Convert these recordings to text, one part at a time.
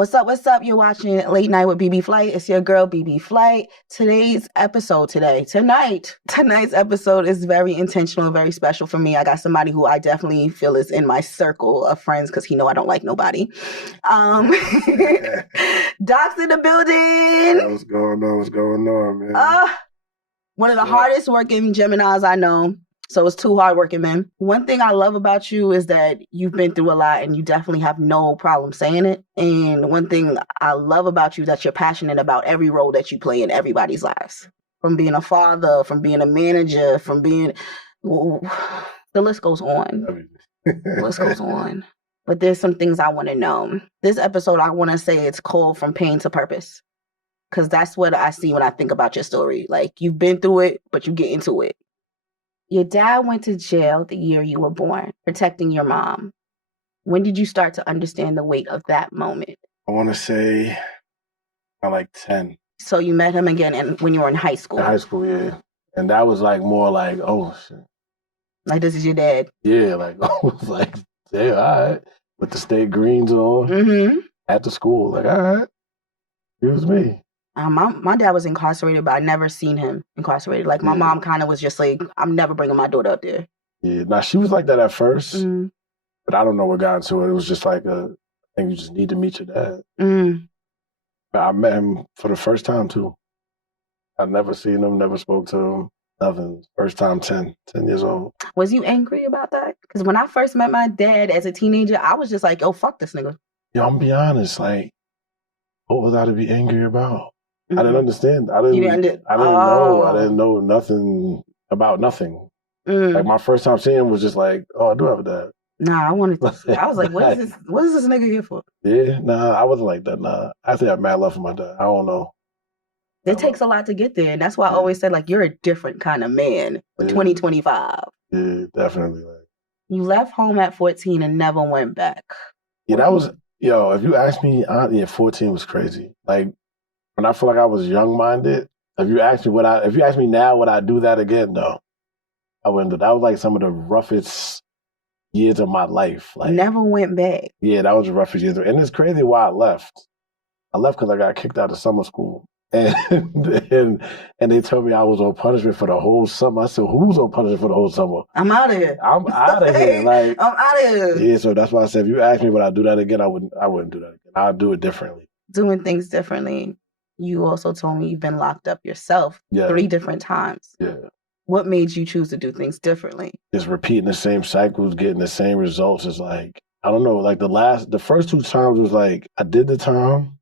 What's up? What's up? You're watching Late Night with Bebe Flight. It's your girl, Bebe Flight. Tonight's episode is very intentional, very special for me. I got somebody who I definitely feel is in my circle of friends because he know I don't like nobody. Doc's in the building. What's going on? What's going on, man? One of the hardest working Geminis I know. So it's two hardworking men. One thing I love about you is that you've been through a lot and you definitely have no problem saying it. And one thing I love about you is that you're passionate about every role that you play in everybody's lives. From being a father, from being a manager, from being... the list goes on. The list goes on. But there's some things I want to know. This episode, I want to say it's called From Pain to Purpose. Because that's what I see when I think about your story. Like, you've been through it, but you get into it. Your dad went to jail the year you were born, protecting your mom. When did you start to understand the weight of that moment? I want to say I'm like 10. So you met him again when you were in high school? In high school, yeah. And that was like more like, oh, shit. Like, this is your dad? Yeah, like, I was like, yeah, all right. With the state greens on at the school. Like, all right, it was me. My dad was incarcerated, but I never seen him incarcerated. Like, my mom kind of was just like, I'm never bringing my daughter up there. Yeah, now she was like that at first, but I don't know what got into it. It was just like, I think you just need to meet your dad. I met him for the first time, too. I'd never seen him, never spoke to him, nothing. First time, 10 years old. Was you angry about that? Because when I first met my dad as a teenager, I was just like, yo, fuck this nigga. Yo, I'm gonna be honest, like, what was I to be angry about? I didn't understand. I didn't know. I didn't know nothing about nothing. Like, my first time seeing him was just like, oh, I do have a dad. Nah, I wanted to see. I was like, what is this nigga here for? Yeah, nah, I wasn't like that, nah. I think I have mad love for my dad. I don't know. It takes a lot to get there. And that's why I always said, like, you're a different kind of man for 2025. Yeah, definitely. Like, you left home at 14 and never went back. Yeah, that was, if you ask me, 14 was crazy. Like, when I feel like I was young-minded, if you ask me now, would I do that again? No, I wouldn't. That was like some of the roughest years of my life. Like, never went back. Yeah, that was the roughest years. And it's crazy why I left. I left because I got kicked out of summer school. And they told me I was on punishment for the whole summer. I said, who's on punishment for the whole summer? I'm out of here. I'm out of here. Like, I'm out of here. Yeah, so that's why I said, if you ask me would I do that again, I wouldn't do that again. I'd do it differently. Doing things differently. You also told me you've been locked up yourself 3 different times. Yeah. What made you choose to do things differently? Just repeating the same cycles, getting the same results. Is like, I don't know, like the first 2 times was like, I did the time,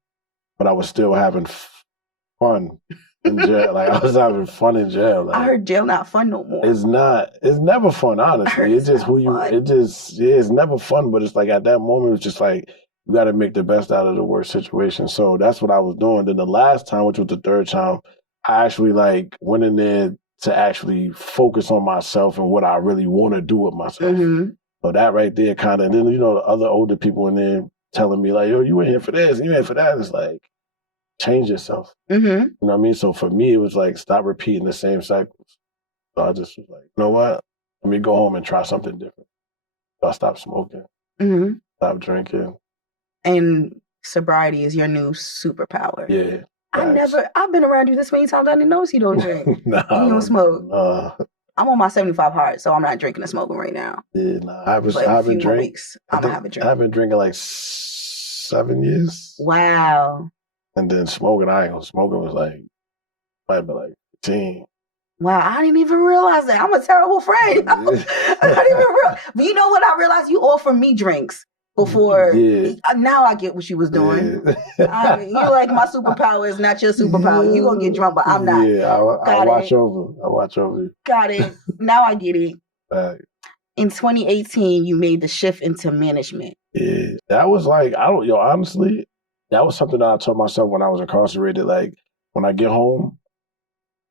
but I was still having fun in jail. Like, I was having fun in jail. Like, I heard jail not fun no more. It's not. It's never fun, honestly. It's just it's never fun, but it's like at that moment, it's just like, you got to make the best out of the worst situation. So that's what I was doing. Then the last time, which was the 3rd time, I actually like went in there to actually focus on myself and what I really want to do with myself. So that right there kind of, and then, the other older people in there telling me like, yo, you ain't here for this, you ain't for that. It's like, change yourself. You know what I mean? So for me, it was like, stop repeating the same cycles. So I just was like, you know what? Let me go home and try something different. So I stopped smoking, stopped drinking. And sobriety is your new superpower. Yeah. I've been around you this many times, I didn't notice you don't drink. Nah, you don't smoke. Nah. I'm on my 75 hard, so I'm not drinking and smoking right now. Yeah, nah, I haven't drank. I'm gonna have a drink. I've been drinking like 7 years. Wow. And then smoking, smoking was like, might have been like 15. Wow, I didn't even realize that. I'm a terrible friend. I didn't even realize. But you know what I realized? You offer me drinks before. Yeah. Now I get what you was doing. Yeah. You're like, my superpower is not your superpower. You're going to get drunk, but I'm not. Yeah, I watch over you. Got it. Now I get it. Right. In 2018, you made the shift into management. Yeah, that was like, honestly, that was something that I told myself when I was incarcerated. Like, when I get home,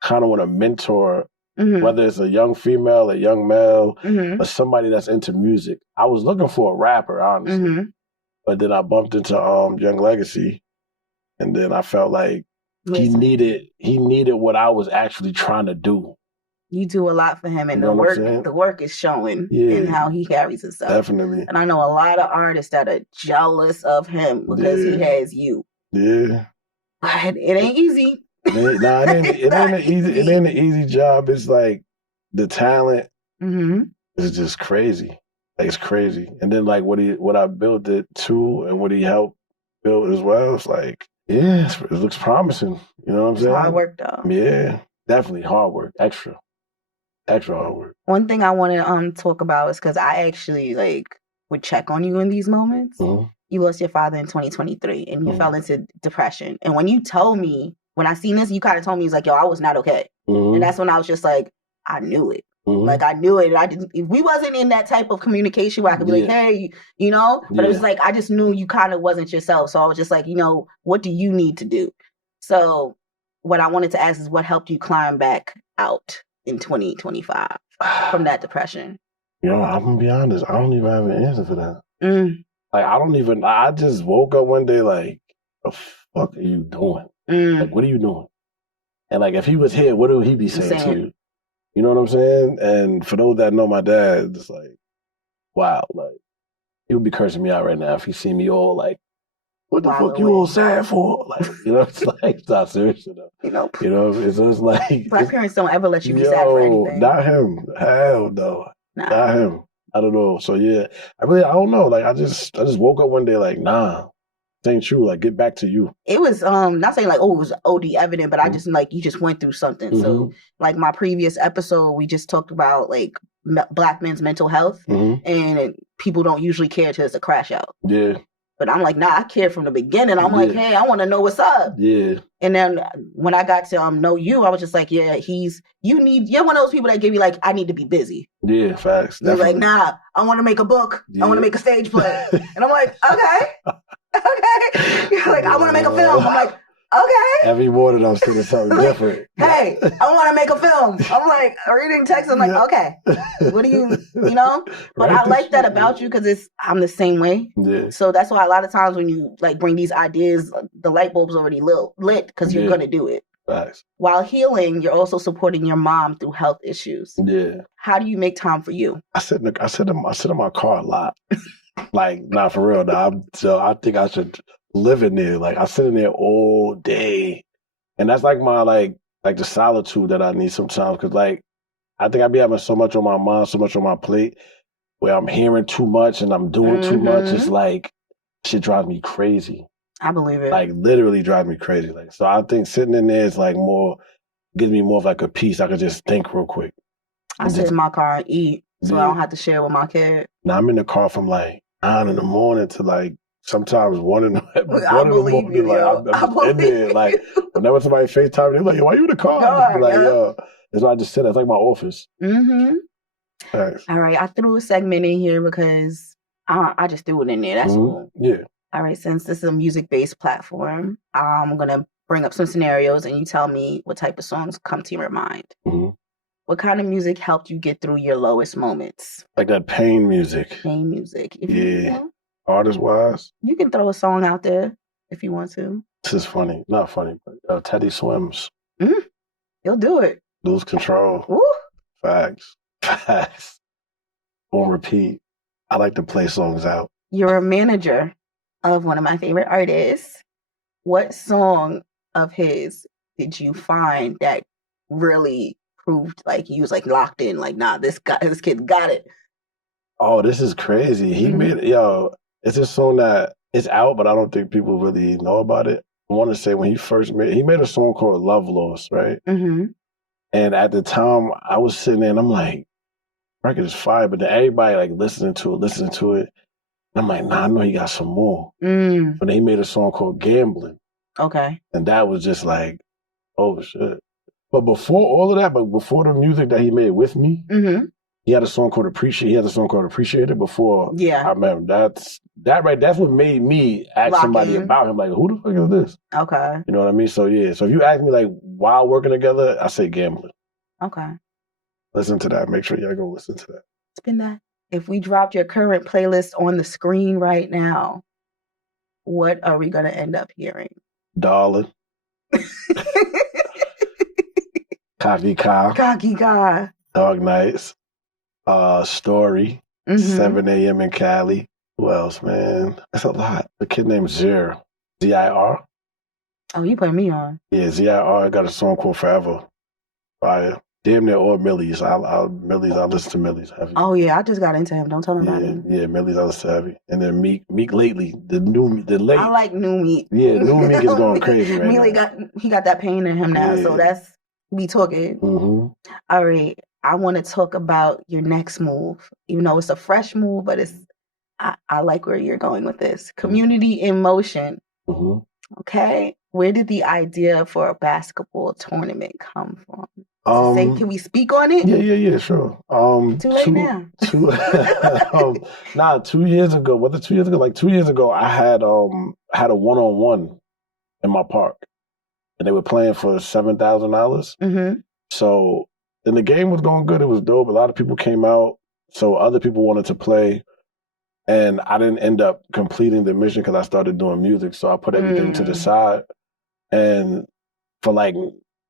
kind of want to mentor, whether it's a young female, a young male, or somebody that's into music. I was looking for a rapper, honestly. But then I bumped into Young Legacy, and then I felt like he needed what I was actually trying to do. You do a lot for him, and the work is showing in how he carries himself. Definitely. And I know a lot of artists that are jealous of him because he has you. Yeah. But it ain't easy. It ain't an easy job. It's like the talent is just crazy. Like, it's crazy. And then like what I built it to and what he helped build as well, it's like, yeah, it looks promising. You know what I'm saying? Hard work though. Yeah. Definitely hard work. Extra hard work. One thing I want to talk about is because I actually would check on you in these moments. Mm-hmm. You lost your father in 2023 and you fell into depression. And when you told me, when I seen this, you kind of told me, it's like, yo, I was not okay. And that's when I was just like, I knew it. Like, I knew it. We wasn't in that type of communication where I could be like, hey, you know, but it was like, I just knew you kind of wasn't yourself. So I was just like, you know, what do you need to do? So what I wanted to ask is what helped you climb back out in 2025 from that depression? You know, I'm gonna be honest, I don't even have an answer for that. Like, I just woke up one day like, the fuck are you doing? Like, what are you doing? And like, if he was here, what would he be saying to you? You know what I'm saying? And for those that know my dad, it's like, wow, like, he would be cursing me out right now if he see me all like, what the fuck you all sad for? Like, you know, it's like, it's not serious enough. You know, it's just like, Black parents don't ever let you be sad for anything. Not him. Hell no. Nah. Not him. I don't know. So yeah, I don't know. Like, I just woke up one day like, nah, this ain't true. Like, get back to you. It was not saying like, oh, it was OD evident, but I just like, you just went through something. So like my previous episode, we just talked about like Black men's mental health, and people don't usually care till it's a crash out. Yeah. But I'm like, nah, I cared from the beginning. I'm like, hey, I want to know what's up. Yeah. And then when I got to know you, I was just like, yeah, you're one of those people that give you like, I need to be busy. Yeah, facts. You're like, nah, I want to make a book. Yeah. I want to make a stage play. And I'm like, okay. You're like, I want to make a film. I'm like, okay. Every morning I'm saying something different. Hey, I want to make a film. I'm like reading text. I'm like, okay, what do you know? But I like that about you because I'm the same way. Yeah. So that's why a lot of times when you like bring these ideas, the light bulb's already lit because you're gonna do it. Nice. While healing, you're also supporting your mom through health issues. Yeah. How do you make time for you? I sit in my car a lot. Like, not for real. Now, so I think I should live in there. Like, I sit in there all day, and that's like my like the solitude that I need sometimes. Because like, I think I be having so much on my mind, so much on my plate, where I'm hearing too much and I'm doing too much. It's like, shit drives me crazy. I believe it. Like, literally drives me crazy. Like, so I think sitting in there is like gives me more of like a peace. I could just think real quick. I sit in my car and eat, so I don't have to share with my kid. Now I'm in the car from like 9 in to like sometimes 1 in the morning. You, like, I'm in there. Like, whenever somebody FaceTime, they're like, why you in the car? I'm like, yo, that's why I just sit there. It's like my office. Thanks. All right, I threw a segment in here because I just threw it in there. That's cool. Yeah. All right, since this is a music-based platform, I'm going to bring up some scenarios and you tell me what type of songs come to your mind. What kind of music helped you get through your lowest moments? Like that pain music. Pain music. Artist-wise? You can throw a song out there if you want to. This is funny. Not funny, but Teddy Swims. He'll do it. Lose Control. Woo. Facts. On repeat. I like to play songs out. You're a manager of one of my favorite artists. What song of his did you find that really proved like he was like locked in, like, nah, this kid got it? Oh, this is crazy. He made it's a song that is out, but I don't think people really know about it. I want to say when he made a song called Love Lost, right? And at the time I was sitting there and I'm like, record is fire, but then everybody like listening to it. And I'm like, nah, I know he got some more. But then he made a song called Gambling. Okay. And that was just like, oh shit. But before all of that, before the music that he made with me, he had a song called Appreciate. He had a song called Appreciated before. Yeah. I remember that's what made me ask somebody about him. Like, who the fuck is this? Okay. You know what I mean? So yeah. So if you ask me like while working together, I say Gambling. Okay. Listen to that. Make sure y'all go listen to that. Spin that. If we dropped your current playlist on the screen right now, what are we gonna end up hearing? Darling. Cocky Ka. Cocky Ka. Dog Nights. Story. 7 a.m. in Cali. Who else, man? That's a lot. The kid named Zir. Z-I-R. Oh, you put me on. Yeah, Z-I-R. I got a song called Forever. Fire. Damn near all Millies. I listen to Millies heavy. Oh yeah, I just got into him. Don't tell him about him. Yeah, Millies I listen to heavy. And then Meek lately, the late. I like new Meek. Yeah, new Meek is going crazy right now. He got that pain in him now, so that's we talking. Mm-hmm. All right, I want to talk about your next move. Even though it's a fresh move, but I like where you're going with this. Community in motion. Mm-hmm. Okay, where did the idea for a basketball tournament come from? Can we speak on it? Yeah, sure. Too late now. 2 years ago. Like 2 years ago, I had a one-on-one in my park, and they were playing for $7,000. Mm-hmm. So, and the game was going good. It was dope. A lot of people came out, so other people wanted to play, and I didn't end up completing the mission because I started doing music. So I put everything to the side, and for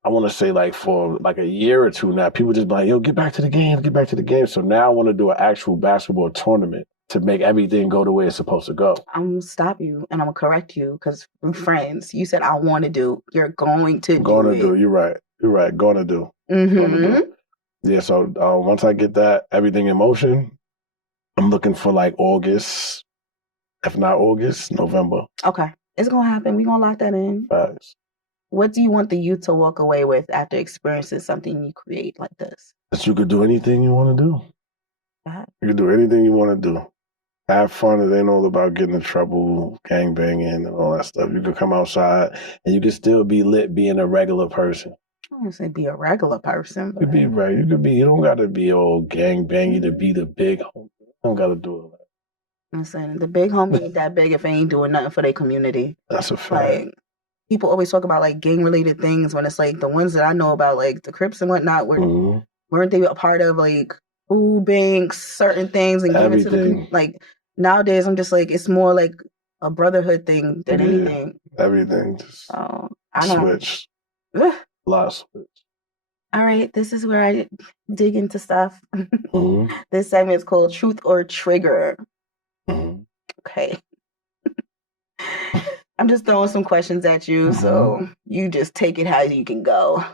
I want to say for a year or two now, people just be like, yo, get back to the game. So now I want to do an actual basketball tournament to make everything go the way it's supposed to go. I'm going to stop you and I'm going to correct you because we're friends. You said I want to do. You're going to do. Going to do. You're right. Going to do. Mm-hmm. Going to do. Yeah, so once I get that, everything in motion, I'm looking for August, if not August, November. Okay. It's going to happen. We're going to lock that in. Facts. What do you want the youth to walk away with after experiencing something you create like this? That you could do anything you want to do. You can do anything you want to do. Have fun. It ain't all about getting in trouble, gang banging, and all that stuff. You can come outside and you can still be lit being a regular person. I don't say be a regular person. You could be right. You don't got to be all gang bangy to be the big homie. You don't got to do it. Listen, the big homie ain't that big if they ain't doing nothing for their community. That's a fact. People always talk about gang related things when it's the ones that I know about, the Crips and whatnot, weren't they a part of food banks, certain things, and giving to the nowadays I'm just it's more a brotherhood thing than anything. Everything just switched. A lot switched. All right, this is where I dig into stuff. This segment is called Truth or Trigger. Okay. I'm just throwing some questions at you, so you just take it how you can go.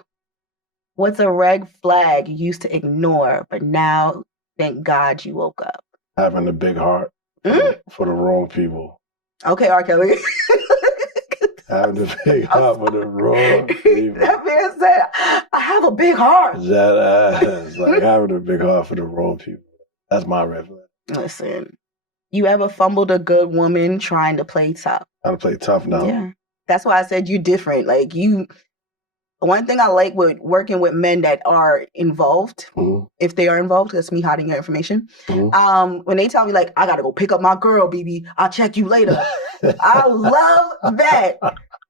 What's a red flag you used to ignore, but now, thank God, you woke up? Having a big heart for the wrong people. Okay, R. Kelly. Having a big heart for the wrong people. That man said, I have a big heart. It's having a big heart for the wrong people. That's my red flag. Listen, you ever fumbled a good woman trying to play tough? Trying to play tough now. Yeah. That's why I said you're different. One thing I like with working with men that are involved, if they are involved, that's me hiding your information. When they tell me I gotta go pick up my girl, BB, I'll check you later. I love that.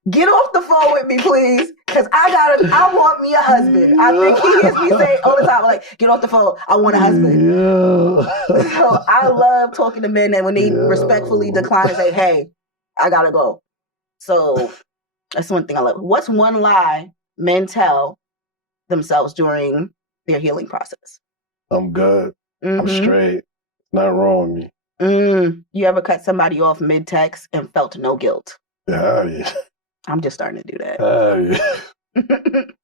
Get off the phone with me, please, because I want me a husband. I think he hears me say all the time, get off the phone. I want a husband. Yeah. So I love talking to men that when they respectfully decline and say, hey, I gotta go. So that's one thing I love. What's one lie men tell themselves during their healing process? I'm good. I'm straight. Not wrong with me. You ever cut somebody off mid-text and felt no guilt? Yeah. I'm just starting to do that.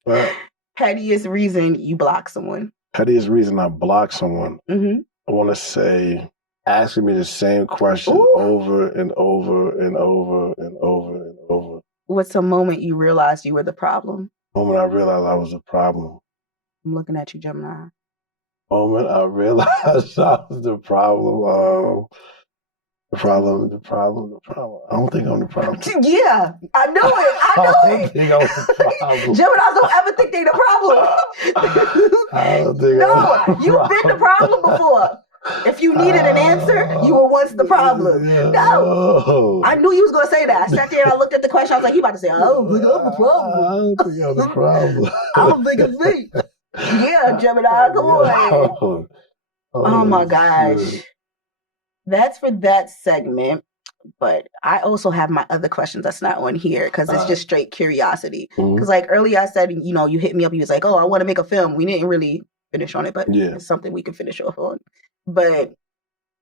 Yeah. Pettiest reason you block someone? Pettiest reason I block someone? I want to say asking me the same question over and over and over and over and over. What's the moment you realized you were the problem? Moment I realized I was the problem. I'm looking at you, Gemini. Moment I realized I was the problem. The problem. I don't think I'm the problem. Yeah, I know it. I don't think I'm the problem. Geminis don't ever think they're the problem. I don't think you've been the problem before. If you needed an answer, you were once the problem. No. I knew you was going to say that. I sat there and I looked at the question. I was like, you about to say, I don't think I'm the problem. I don't think I'm the problem. I don't think it's me. Yeah, Gemini, come on. Oh my gosh. Shit. That's for that segment. But I also have my other questions that's not on here because it's just straight curiosity. Because like earlier I said, you know, you hit me up, you was like, oh, I want to make a film. We didn't really finish on it, but it's something we can finish off on. But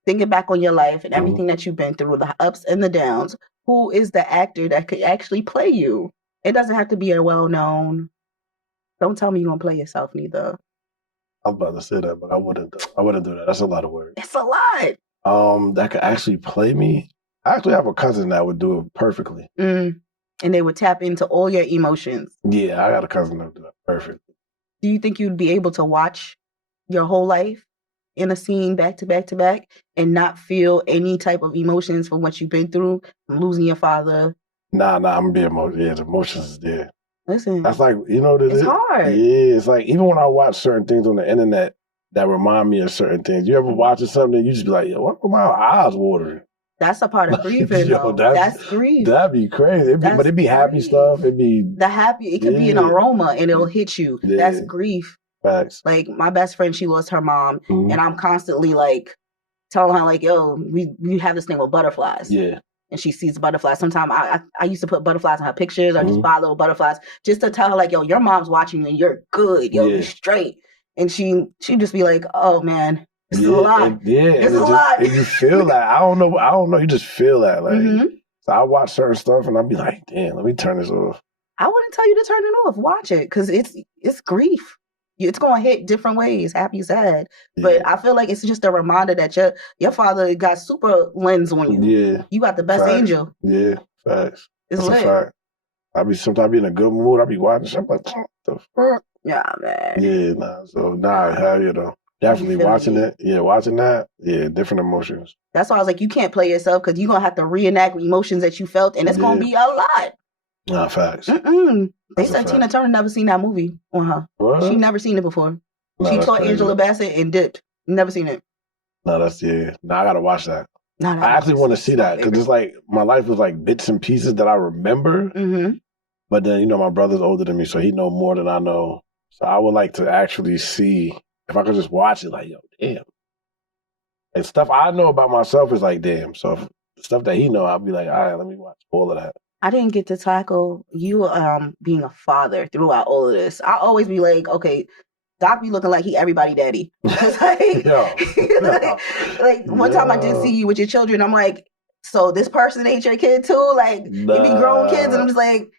thinking back on your life and everything that you've been through, the ups and the downs, who is the actor that could actually play you? It doesn't have to be a well-known. Don't tell me you're gonna play yourself neither. I'm about to say that, but I wouldn't do that. That's a lot of work. It's a lot. That could actually play me. I actually have a cousin that would do it perfectly. And they would tap into all your emotions. Yeah, I got a cousin that would do it perfectly. Do you think you'd be able to watch your whole life in a scene back to back to back and not feel any type of emotions from what you've been through, from losing your father? Nah, I'm gonna be emotional. Yeah, the emotions is there. Listen, that's like, you know, it's hard. Yeah, it's like even when I watch certain things on the internet that remind me of certain things. You ever watching something, you just be like, yo, why are my eyes watering? That's a part of grieving, though. That's grief. That'd be crazy. But it'd be happy stuff. It'd be it could be an aroma and it'll hit you. Yeah. That's grief. Facts. Like my best friend, she lost her mom, and I'm constantly like telling her like, yo, we have this thing with butterflies. Yeah. And she sees butterflies. Sometimes I used to put butterflies in her pictures or just buy little butterflies just to tell her like, yo, your mom's watching you and you're good. Yo, you're straight. And she'd just be like, oh man, it's a lot. It's a lot. And you feel that. I don't know. You just feel that. Like, so I watch certain stuff and I'll be like, damn, let me turn this off. I wouldn't tell you to turn it off. Watch it because it's grief. It's going to hit different ways, happy, sad. Yeah. But I feel like it's just a reminder that your father got super lens on you. Yeah. You got the best angel. Yeah, facts. It's That's lit. a fact. Sometimes be in a good mood. I be watching something like, what the fuck? Yeah, man. Yeah, nah. So, hell yeah, though. Definitely watching it. Yeah, watching that. Yeah, different emotions. That's why I was like, you can't play yourself because you're going to have to reenact emotions that you felt, and it's going to be a lot. Nah, facts. They said Tina Turner never seen that movie on her. What? She never seen it before. She taught Angela Bassett and dipped. Never seen it. No, I gotta watch that. I actually want to see that because it's like my life was like bits and pieces that I remember. But then, you know, my brother's older than me, so he know more than I know. So I would like to actually see if I could just watch it. Like, yo, damn. And stuff I know about myself is like, damn. So the stuff that he know, I'll be like, all right, let me watch all of that. I didn't get to tackle you being a father throughout all of this. I always be like, okay, Doc be looking like he everybody daddy. like one time I did see you with your children. I'm like, so this person ain't your kid too? Like, you be grown kids, and I'm just like,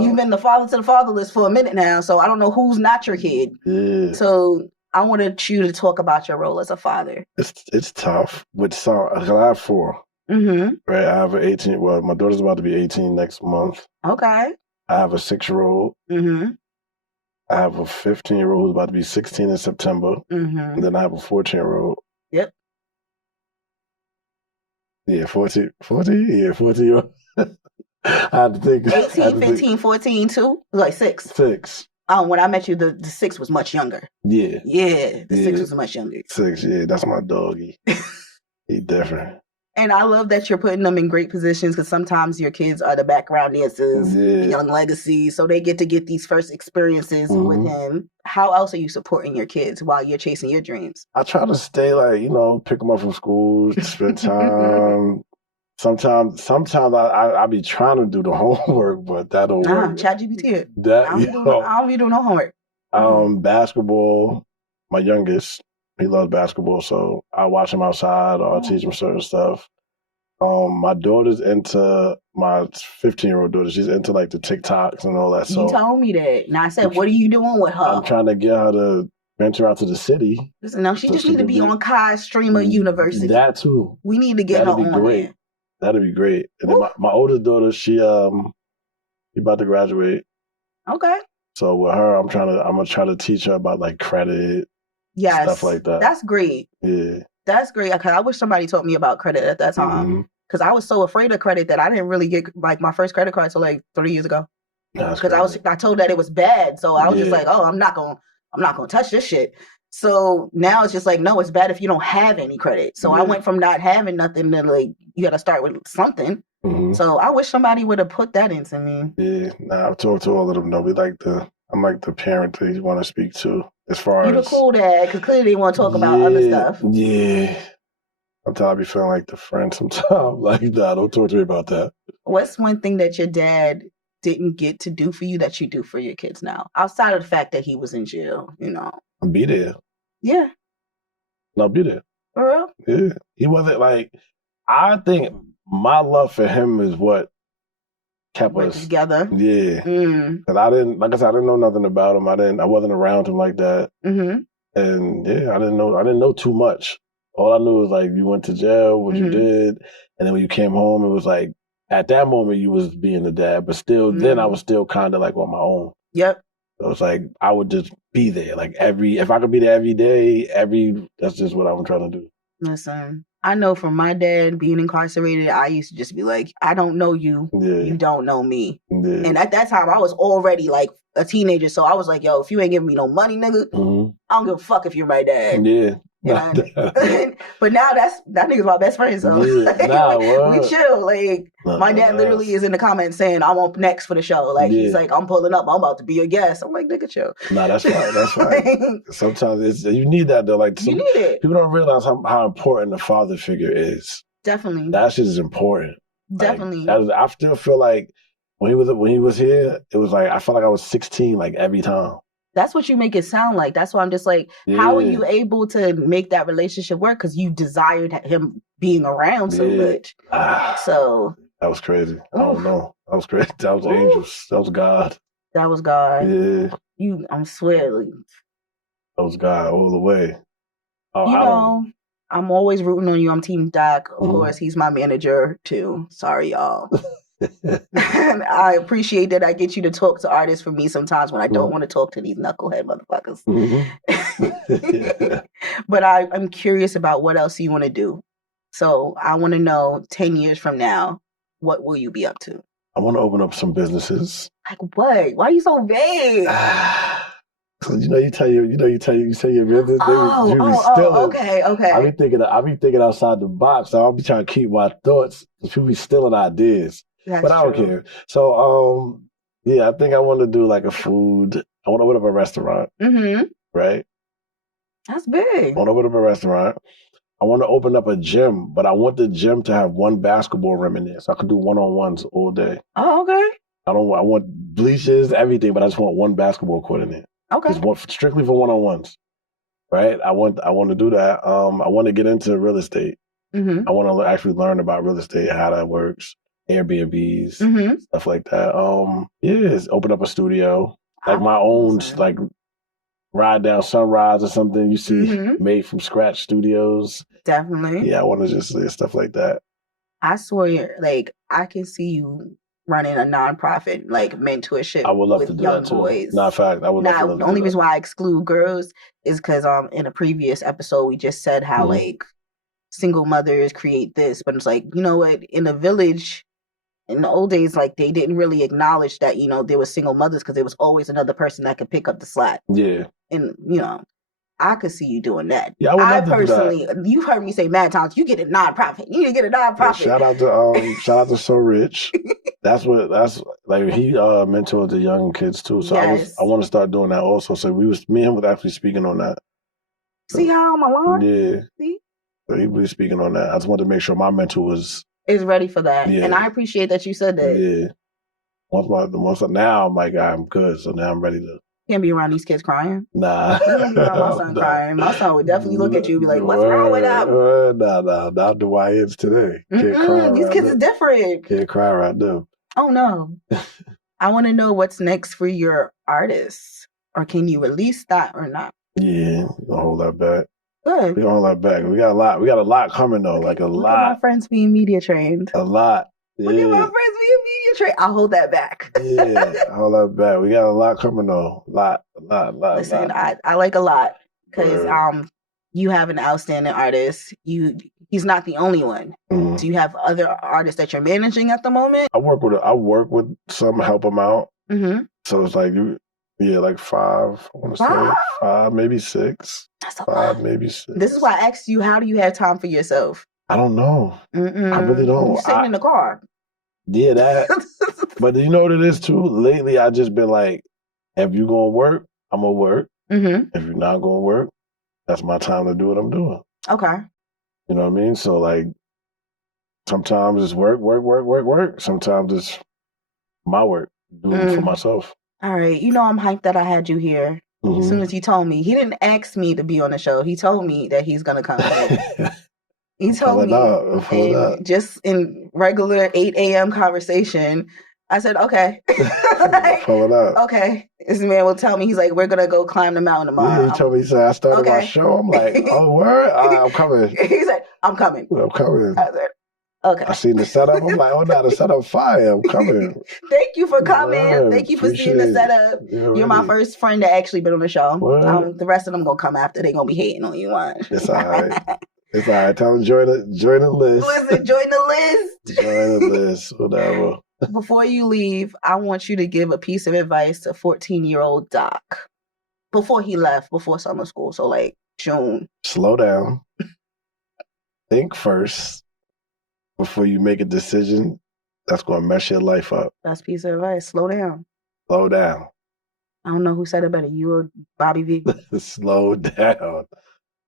you've been the father to the fatherless for a minute now, so I don't know who's not your kid. Yeah. So I wanted you to talk about your role as a father. It's tough with some. I have 4. Right, I have an 18. Well, my daughter's about to be 18 next month. Okay. I have a 6-year-old. I have a 15-year-old who's about to be 16 in September. And then I have a 14-year-old. Yep. Yeah, 14. Yeah, 14-year-old. I had to think. 18, 15, 14 too? Like 6. 6. When I met you, the 6 was much younger. Yeah. Yeah, the 6 was much younger. 6, yeah, that's my doggy. He different. And I love that you're putting them in great positions because sometimes your kids are the background dancers, the young legacy, so they get these first experiences with him. How else are you supporting your kids while you're chasing your dreams? I try to stay like, you know, pick them up from school, spend time. Sometimes I be trying to do the homework, but that don't work. ChatGPT it. I don't be doing no homework. Basketball, my youngest, he loves basketball, so I watch him outside or I teach him certain stuff. My daughter's into, my 15-year-old daughter, she's into like the TikToks and all that. So you told me that. And I said, what are you doing with her? I'm trying to get her to venture out to the city. Listen, now she just need to be on Kai Streamer University. That too. We need to get her on great. there. That'd be great. And then my oldest daughter, she about to graduate. Okay. So with her, I'm gonna try to teach her about like credit. Yes. Stuff like that. That's great. Yeah. That's great. Because I wish somebody taught me about credit at that time. Because I was so afraid of credit that I didn't really get like my first credit card till like 3 years ago. Because I told that it was bad. So I was just like, oh, I'm not gonna touch this shit. So now it's just like, no, it's bad if you don't have any credit. So I went from not having nothing to like, you got to start with something. So I wish somebody would have put that into me. Yeah, I've talked to all of them. No, I'm like the parent that you want to speak to as far as. You're the cool dad, because clearly they want to talk about other stuff. Yeah. Sometimes I be feeling like the friend sometimes. Like, nah, don't talk to me about that. What's one thing that your dad didn't get to do for you that you do for your kids now? Outside of the fact that he was in jail, I'll be there. Yeah. I'll be there. For real? Yeah. He wasn't like, I think my love for him is what kept us together. Yeah. Because I didn't know nothing about him. I wasn't around him like that. Mm-hmm. And yeah, I didn't know too much. All I knew was like you went to jail, what you did, and then when you came home, it was like at that moment you was being the dad, but still then I was still kind of like on my own. Yep. So it's like I would just be there, like if I could be there every day, that's just what I'm trying to do. Listen, I know from my dad being incarcerated, I used to just be like, I don't know you. Yeah. You don't know me. Yeah. And at that time, I was already like a teenager. So I was like, yo, if you ain't giving me no money, nigga, I don't give a fuck if you're my dad. Yeah. But now that nigga's my best friend. So we chill. Like my dad literally is in the comments saying, I'm up next for the show. Like he's like, I'm pulling up. I'm about to be a guest. I'm like, nigga, chill. Nah, that's right. That's right. Sometimes you need that though. Like you need it. People don't realize how important the father figure is. Definitely. That shit is important. Definitely. Like, I still feel like when he was here, it was like I felt like I was 16 like every time. That's what you make it sound like. That's why I'm just like, how are you able to make that relationship work? Because you desired him being around so much. So that was crazy. I don't know. That was crazy. That was angels. That was God. That was God. Yeah. I'm swearing. That was God all the way. I'm always rooting on you. I'm Team Doc. Of course, he's my manager too. Sorry, y'all. And I appreciate that I get you to talk to artists for me sometimes when I don't want to talk to these knucklehead motherfuckers. But I'm curious about what else you want to do. So I want to know 10 years from now, what will you be up to? I want to open up some businesses. Like what? Why are you so vague? So you say your business. Okay. I be thinking outside the box. So I'll be trying to keep my thoughts. People be stealing ideas. But I don't care. So I think I want to do like a food. I want to open up a restaurant. Right? That's big. I want to open up a restaurant. I want to open up a gym, but I want the gym to have one basketball rim in there, so I can do one-on-ones all day. Oh, okay. I want bleachers, everything, but I just want one basketball court in there. Okay. Just strictly for one-on-ones. Right? I want to do that. I want to get into real estate. I want to actually learn about real estate, how that works, Airbnbs, stuff like that. Open up a studio, like my own, like Ride Down Sunrise or something. You see, made from scratch studios. Definitely. Yeah, I want to just say stuff like that. I swear, like I can see you running a nonprofit, like mentorship. I would love with to do young that too. boys. Not fact. I would love to do that. The only reason why I exclude girls is because in a previous episode we just said how like single mothers create this, but it's like, you know what, in the village in the old days, like they didn't really acknowledge that, there was single mothers because there was always another person that could pick up the slack. Yeah. And I could see you doing that. Yeah, I personally, you've heard me say mad times, you get a nonprofit. You need to get a nonprofit. Yeah, shout out to So Rich. That's like he mentors the young kids too. So I want to start doing that also. So me and him was actually speaking on that. See how I'm aligned? Yeah. See? So he was speaking on that. I just wanted to make sure my mentor is ready for that. Yeah. And I appreciate that you said that. Yeah. Once now I'm like, I'm good. So now I'm ready to. Can't be around these kids crying. Nah. You can't be around my son crying. My son would definitely look at you and be like, what's wrong with him? Nah. Not the YNs today. Can't cry. These kids are different. Can't cry right now. Oh, no. I want to know what's next for your artists. Or can you release that or not? Yeah, we'll hold that back. Good. We gonna hold that back. We got a lot coming though. Like a lot. Look at my friends being media trained. A lot. Yeah. Look at my friends being media trained. I'll hold that back. Yeah, I'll hold that back. We got a lot coming though. Lot. Listen, I like a lot because you have an outstanding artist. He's not the only one. Do you have other artists that you're managing at the moment? I work with some, help them out. So it's like like 5. I want to say 5, maybe 6. That's a 5, lot. maybe 6. This is why I asked you, how do you have time for yourself? I don't know. I really don't. You're sitting in the car. Yeah, that. But you know what it is too? Lately, I just been like, if you gonna work, I'm gonna work. If you're not gonna work, that's my time to do what I'm doing. Okay. You know what I mean? So like sometimes it's work. Sometimes it's my work, do for myself. All right. You know I'm hyped that I had you here. As soon as he told me, he didn't ask me to be on the show. He told me that he's gonna come. He told me, and just in regular 8 a.m. conversation, I said, okay. Like, okay. This man will tell me, he's like, we're going to go climb the mountain tomorrow. Yeah, he told me, he said, I started my show. I'm like, oh, word? I'm coming. He said, I'm coming. I'm coming. I said, okay. I seen the setup. I'm like, oh, no, the setup fire. I'm coming. Thank you for coming. Thank you for seeing the setup. You're my first friend that actually been on the show. The rest of them going to come after. They're going to be hating on you. It's all right. It's all right. Tell them join the list. Listen, join the list. Join the list, whatever. Before you leave, I want you to give a piece of advice to 14-year-old Doc before he left, before summer school. So like June. Slow down. Think first before you make a decision that's going to mess your life up. That's a piece of advice. Slow down. Slow down. I don't know who said it better, you or Bobby V. Slow down.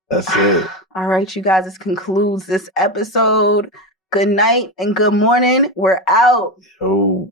That's it. All right, you guys, this concludes this episode. Good night and good morning. We're out. Yo.